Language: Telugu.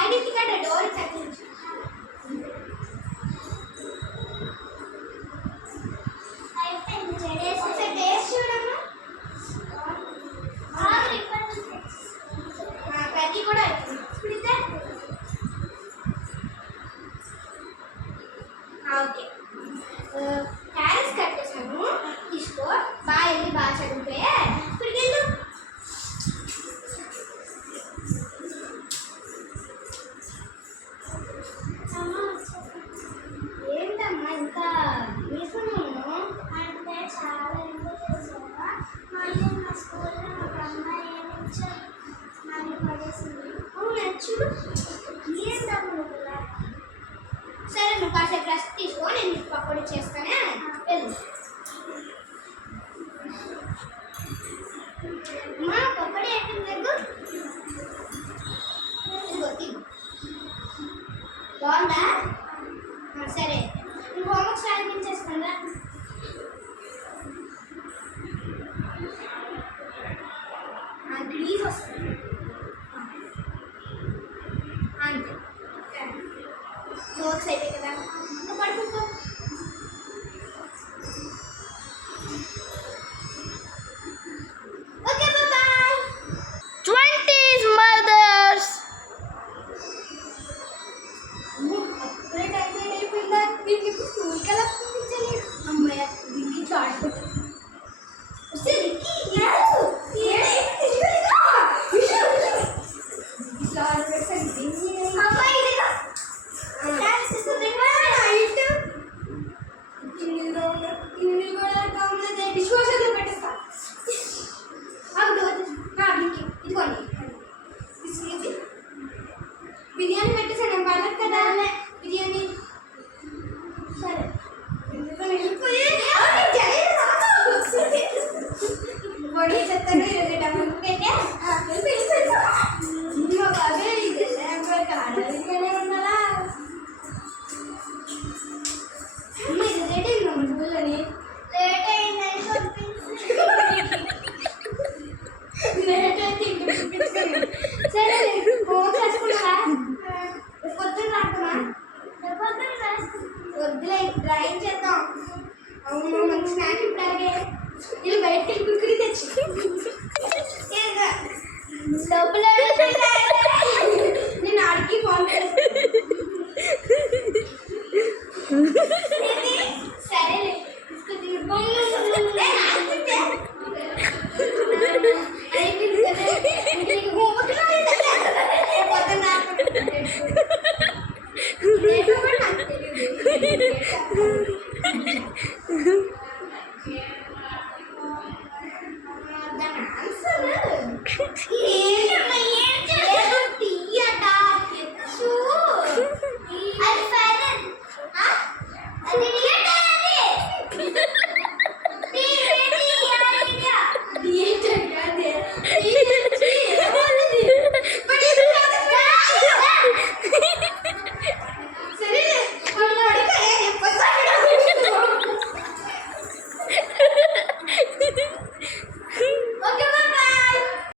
Identity card door కట్టించు. ఒకసారి టేస్ట్ చూడమ్మా. కర్రీ కూడా అయిపోయింది. ఓకే, క్యారెట్స్ కట్టేసాను. తీసుకో, బాగా వెళ్ళి బాగా చదివిపోయా. ఇప్పుడు వెళ్ళు. ఏంటమ్మా ఇంత నీసము? అంటే చాలా ఎంజాయ్ చేసావా? మళ్ళీ మా స్కూల్లో ఒక అమ్మాయి ఏమిచ్చా మళ్ళీ పడేసింది. నచ్చు ఏంటమ్మా? సరే, నువ్వు కాసేపు రెస్ట్ తీసుకో, నేను నీకు పకోడీ చేస్తానే. వెళ్ళు. అమ్మా పకోడీ అయిపోయింది. బాగుందా? సరే, నువ్వు హోంవర్క్ సాధించేస్తాను. ప్లీజ్ వస్తుంది అంతే. హోంవర్క్స్ అయిపోయి కదా, నువ్వు పడుకుంటావు. Okay, bye. 20s mothers. అప్పుడే టైం అయిపోయిందా? దీనికి స్కూల్కి ఎలా పంపించాలి? అమ్మాయి దీనికి చాటుకుంటుంది. బిర్యానీ పెట్టేసాను పర్లేదు కదా? బిర్యానీ సరే. పొడి చెప్తాను. ఈరోజు డబ్బులు పెట్టే అదే ఇది కాడగానే ఉన్నారా? అమ్మ ఇది లేట్ అయిందమ్మ స్కూల్లోని. లేట్ అయిందని పంపించి లేట్ అయితే ఇంక పంపించుకోండి. సరే, హోంవర్క్ చేసుకున్నారా? పొద్దున్న రాకున్నా? వద్దులే, డ్రాయింగ్ చేద్దాం. అవును, మంచి స్నాక్ ఇప్పుడు అలాగే. వీళ్ళు బయటకి వెళ్ళి కుక్కరి తెచ్చి లోపల నేను ఆడికి ఫోన్ చేస్తాను. సరేలే, అయిపోయింది కదా. పొద్దున్న